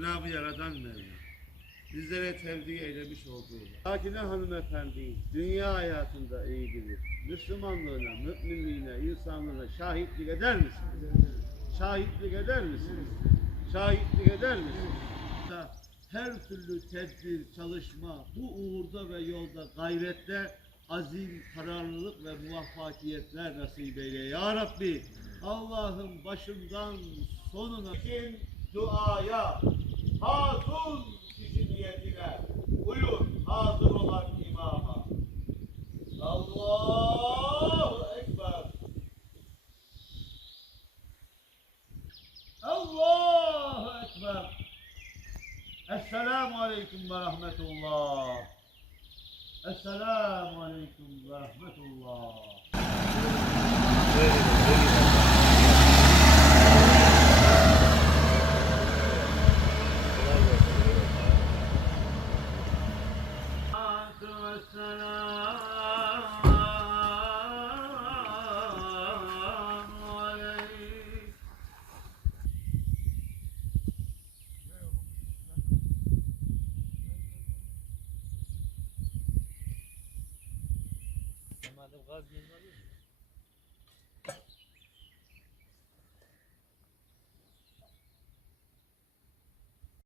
Cenab-ı Yaradan Mevla bizlere tevdi eylemiş olduğu Sakine hanımefendi dünya hayatında iyi bilir. Müslümanlığına, müminliğine, insanlığına şahitlik eder misiniz? Şahitlik eder misiniz? Şahitlik eder misiniz? Her türlü tedbir, çalışma, bu uğurda ve yolda gayrette azim, kararlılık ve muvaffakiyetler nasip eyle. Ya Rabbi Allah'ım başından sonuna için duaya hatun kişi niyetine uyur hazır olan imama. Allahu Ekber. Allahu Ekber. Esselamu Aleyküm ve Rahmetullah. Esselamu Aleyküm ve Rahmetullah. Gaz geliyor.